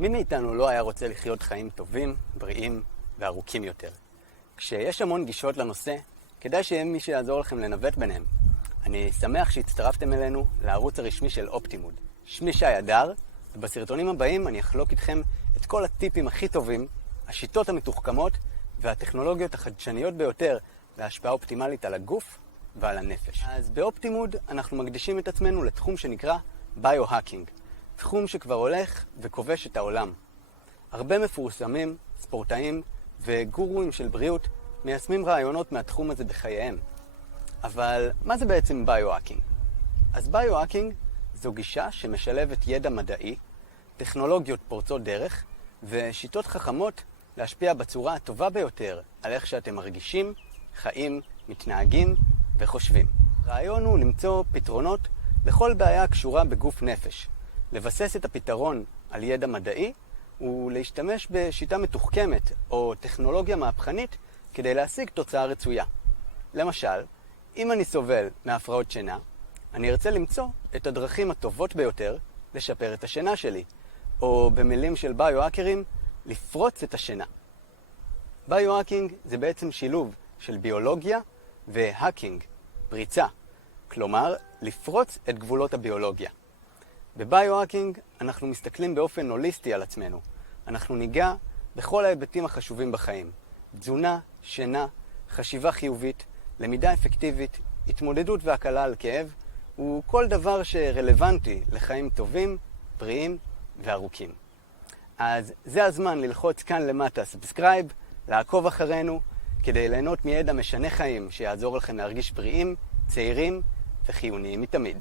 מי מאיתנו לא היה רוצה לחיות חיים טובים, בריאים וארוכים יותר? כשיש המון גישות לנושא, כדאי שיהיה מי שיעזור לכם לנווט ביניהם. אני שמח שהצטרפתם אלינו לערוץ הרשמי של אופטימוד. שמי שי הדר, ובסרטונים הבאים אני אחלוק איתכם את כל הטיפים הכי טובים, השיטות המתוחכמות והטכנולוגיות החדשניות ביותר להשפעה אופטימלית על הגוף ועל הנפש. אז באופטימוד אנחנו מקדישים את עצמנו לתחום שנקרא ביו-האקינג, תחום שכבר הולך וכובש את העולם. הרבה מפורסמים, ספורטאים וגורואים של בריאות מיישמים רעיונות מהתחום הזה בחייהם. אבל מה זה בעצם ביו-האקינג? אז ביו-האקינג זו גישה שמשלבת ידע מדעי, טכנולוגיות פורצות דרך ושיטות חכמות להשפיע בצורה הטובה ביותר על איך שאתם מרגישים, חיים, מתנהגים וחושבים. הרעיון הוא למצוא פתרונות לכל בעיה הקשורה בגוף נפש, לבסס את הפתרון על ידע מדעי ולהשתמש בשיטה מתוחכמת או טכנולוגיה מהפכנית כדי להשיג תוצאה רצויה. למשל, אם אני סובל מהפרעות שינה, אני ארצה למצוא את הדרכים הטובות ביותר לשפר את השינה שלי, או במילים של ביו-האקרים, לפרוץ את השינה. ביו-האקינג זה בעצם שילוב של ביולוגיה והאקינג, פריצה, כלומר לפרוץ את גבולות הביולוגיה. בביו-האקינג אנחנו מסתכלים באופן הוליסטי על עצמנו. אנחנו ניגע בכל ההיבטים החשובים בחיים. תזונה, שינה, חשיבה חיובית, למידה אפקטיבית, התמודדות והקלה על כאב, וכל דבר שרלוונטי לחיים טובים, בריאים וארוכים. אז זה הזמן ללחוץ כאן למטה סאבסקרייב, לעקוב אחרינו, כדי ליהנות מידע משנה חיים שיעזור לכם להרגיש בריאים, צעירים וחיוניים מתמיד.